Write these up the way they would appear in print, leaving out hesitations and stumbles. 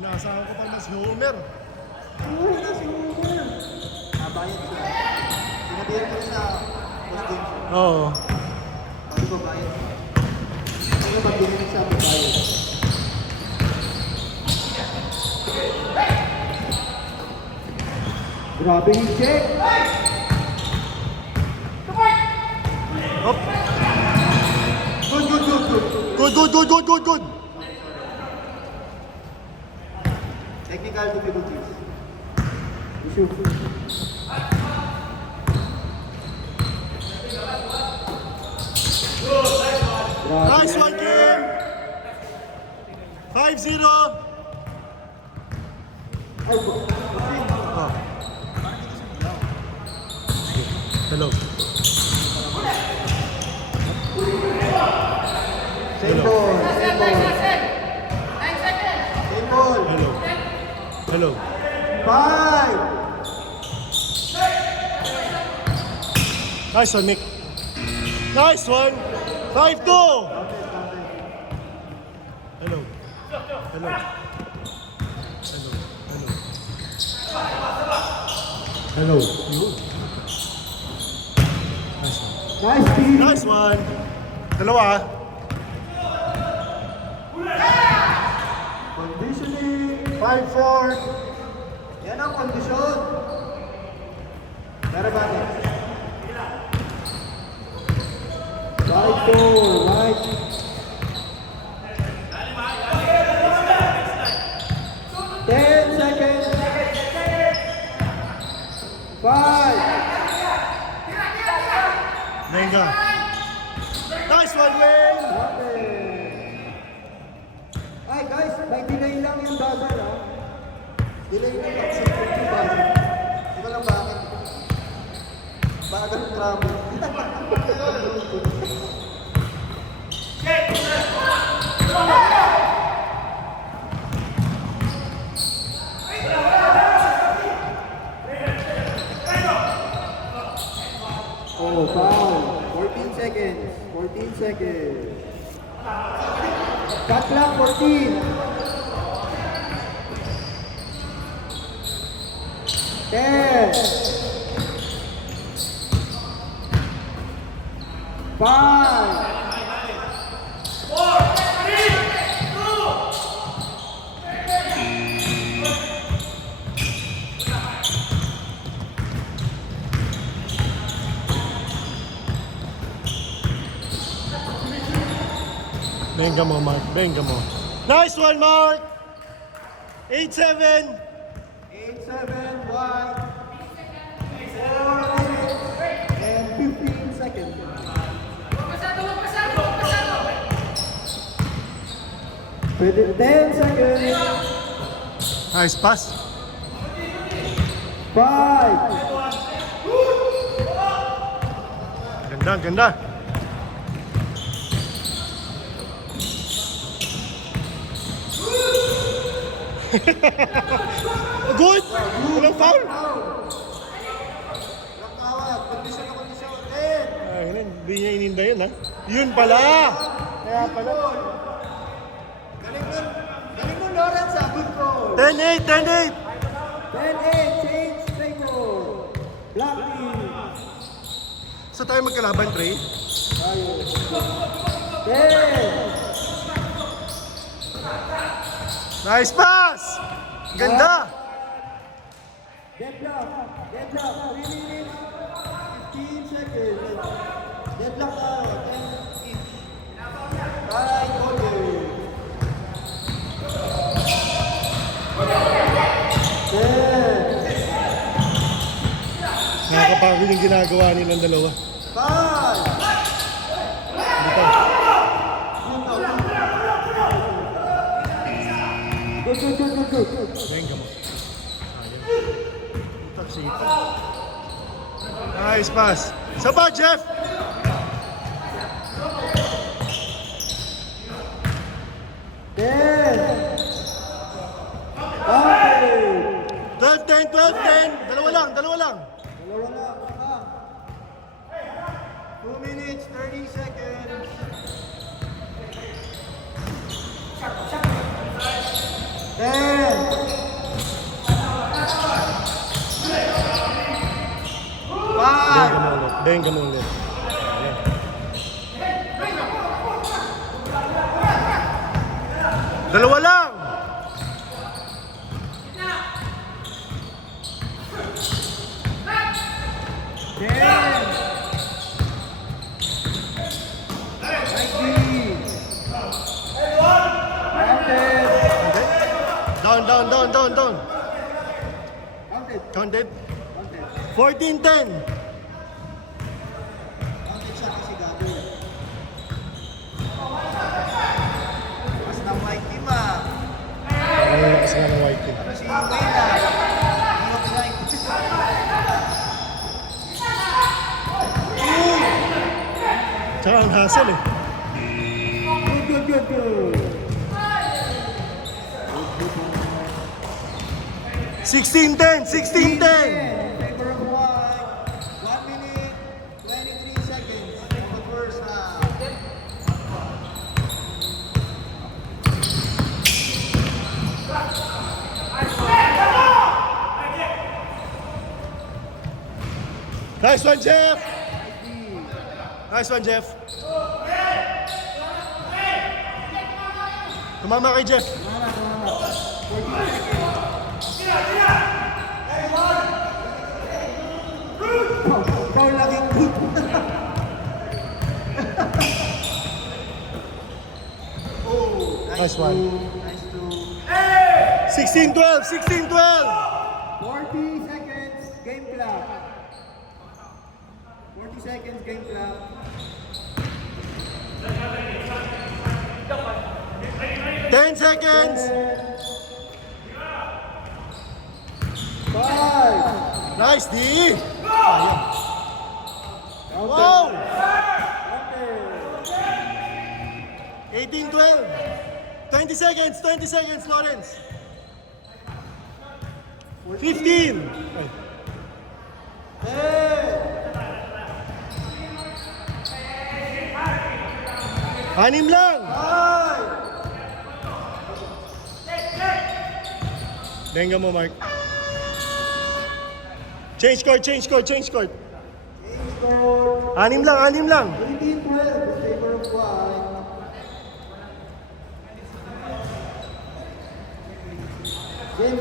Inaasahan ko pa naman si Homer. Oo, na si Homer. Bayad siya. Pinabayad ko sa posting. Oo. Bago ba bayad? Ano ba binigay siya bayad? Grabe yung check! Hop. Good, good, good, good. Good, good, good, good, good, good. Technical difficulties. Issue. Nice one, Kim. 5-0. Oh. Hello. Same ball. Same ball. Same ball. Hello. Hello. 5. Nice one, Mick. Nice one. 5-2. Hello. Hello. Hello. Hello. Hello. Yun. Nice one. Nice team. Nice one. Dalawa ah. Conditioning. 5-4. Yan ang kondisyon. Pero bakit? 5-4. Right. 10 seconds. 5. Nenga. Nice one, Wayne. Ay guys, may delay lang yung buzzer ha. Delay lang yung buzzer. Di ba lang bakit? Bagal travel. Oh, foul. 14 seconds. 14 seconds. Cut clock 14. 10. 5. Benga mo, Mark. Benga mo. Nice one, Mark. 8-7. 8-7 wide. 4 minutes and 15 seconds. 10 seconds. Nice pass. 5. Ganda, ganda. Good! Walang foul! Nakawag. Kondisyon na kondisyon. 10. Ay, hindi niya ininda yun, ha? Yun pala! Kaya pala. Galing nun. Galing nun, Lawrence, ha? Good goal. 10-8, 10-8! 10-8. Change takeover. Black team. So tayo magkalaban, Trey? Tayo. 10. Nice pass! Ganda! Deadlock. Deadlock. 3 minutes. 15 seconds. Deadlock tayo. 10 each. Right, okay. 10. Nakakapagod yung ginagawa nilang dalawa. 5. Dito. Good. Benga mo. Taksito. Nice pass. Isa pa, Jeff! 10. 12-10, 12-10! Dalawa lang, dalawa lang! Dalawa lang. 2 minutes, 30 seconds. 10. Benga mo ulit. Dalawa lang! Ten. 90. Down. Counted. Counted. Counted. 14-10. Counted siya kasi gago. Mas ng white team ah. Ang lakas nga ng white team. Ano si Wayna? Ano pinay? Tsaka ang hassle eh. Good. 16-10. Favor of white. 1 minute, 23 seconds. The first half. Nice one, Jeff! Nice one, Jeff. Tumama kay Jeff. 14 seconds. Foul laging good. Oh, Nice one. Nice two. 16-12. 40 seconds, game clock. 40 seconds, game clock. 10 seconds. 5. Nice, D. Counted. Wow! Counted. 18-12. 20 seconds, Lawrence. 15. Ay. 10. 6 lang. 5. Benga mo, Mark. Change court. Score. 6 lang. 18-12. Favor of white. Game.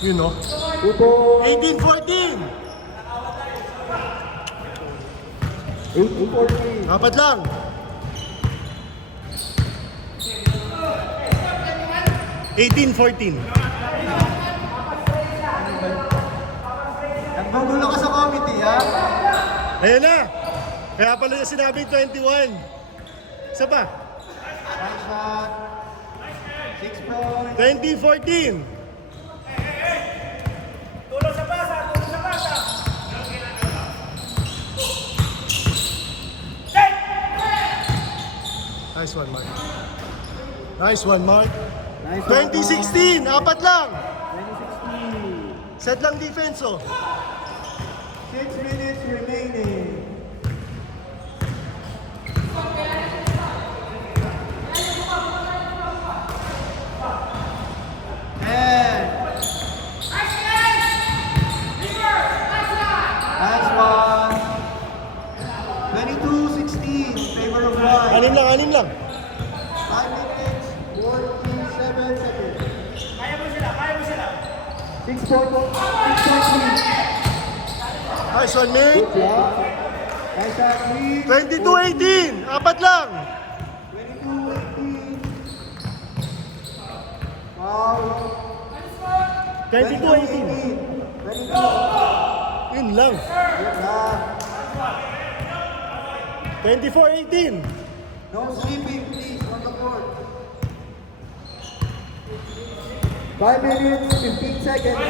You know. Upo. 18-14. 18-14. 4 lang. 18-14. Nagbugulo ka sa committee, ha? Ayan na. Kaya pala niya sinabing 21. Isa pa. Nice shot. 6 points. 20-14. Tulong sa pasa. Nice one, Mark. Nice one, Mark. Nice one, 2016. 4 lang. 2016. Set lang defense, oh. 6 minutes remaining. Nice one. 22-16. Favor of white. 6 lang. 5 minutes, 47 seconds. Kaya mo sila. 6.3. Nice one, mate. Good job. Nice shot, please. 22-18. 4 lang. 22-18. Foul. 22-18. 22. Yun lang. Good job. 24-18. No sleeping, please, on the court. 5 minutes, 15 seconds.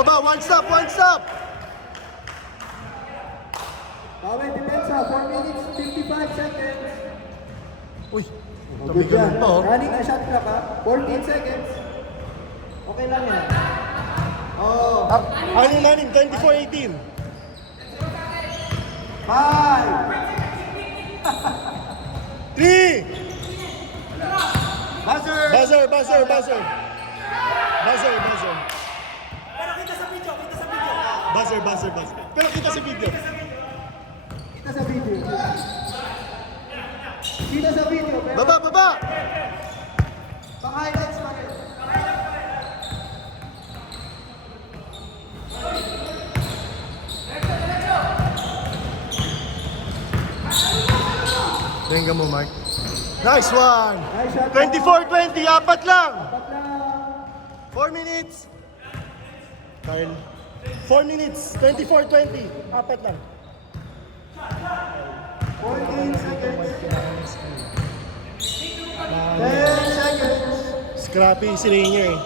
Baba. One stop. Bawal depensa, 4 minutes, 55 seconds. Uy, Good yan. pa, oh. Running na shot clock ha. 14 seconds. Okay lang yan. Oh. Anim, 24-18. 5. 3! Buzzer. Buzzer. Pero kita sa video, kita sa video. Buzzer. Pero kita sa video. Kita sa video. Kita sa video. Pero Baba! pang highlights pa rin. Tenga mo, Mark. Nice one! Nice shot. 24-20, apat lang! Apat lang. 4 minutes! Kyle. 4 minutes, 24-20, apat lang. 14 seconds. 10 seconds. Scrappy si Rainier eh.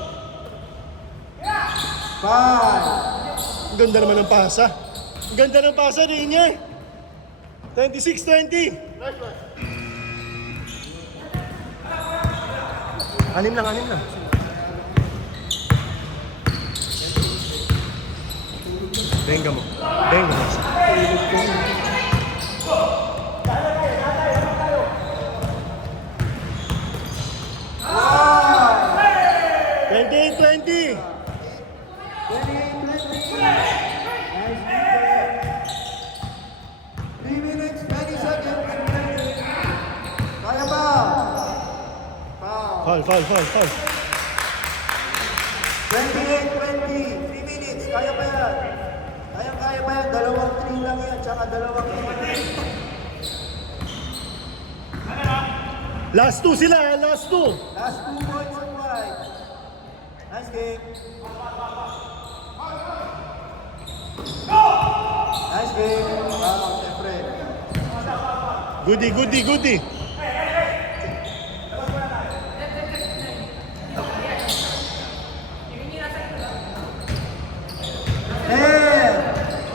5. Ang ganda naman ng pasa. Ang ganda ng pasa, Rainier. 26-20. Anim lang. Benga mo. Wow. 28-20. 28-20. Nice defense. 3 minutes, 20 seconds. Kaya ba? Foul. Foul. 28-20. 3 minutes. Kaya pa yan. Kaya pa yan. Dalawang 3 lang yan. Tsaka dalawang 8. Last two sila, last two. Last 2 points on white. Nice game. Nice game. Wow, siyempre. Goody. 10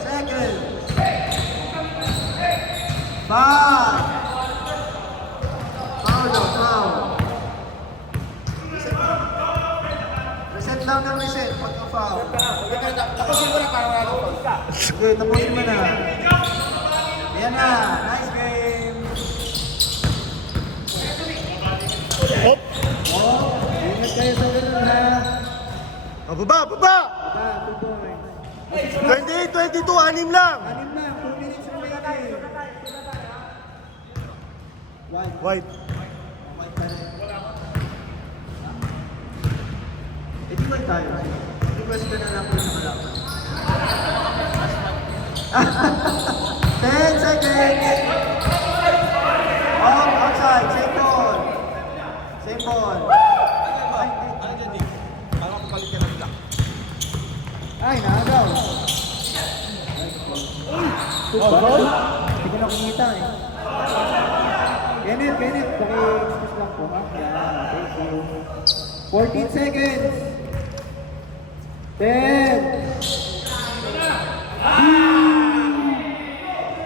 seconds. 5. Foul. Reset lang ng reset pagka-foul. Tapusin mo na para wala nang foul. Okay, tapusin mo na. Ayan na. Nice game. Hop. Oh, ingat kayo sa ganun ha. Baba. Baba, 2 points. 28-22, anim lang. 6 na, 2 minutes remaining. White. White. White pa rin. Eh di white tayo. Request ka na lang po sa malaman. 10 seconds. Outside. Same ball. Ay, naagaw. Football? Hindi ko nakikita eh. Kenneth, paki-excuse lang po ha. Yan, thank you. 14 seconds. 10.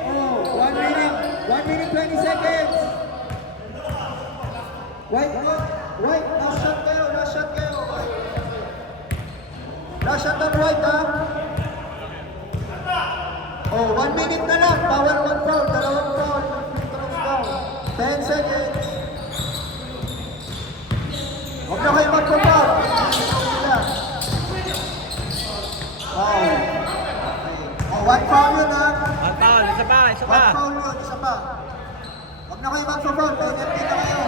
Oh, 1 minute. 1 minute 20 seconds. White, last shot kayo. Last shot ng white ha. Oh, 1 minute na lang. Bawal 1 foul. Dalawang foul. 10 seconds. Huwag na kayo magpapaw. Wow. Oh, 1 foul yun ha. One foul, isa pa. 1 foul yun, isa pa. Huwag na kayo magpapaw. Penalty na kayo.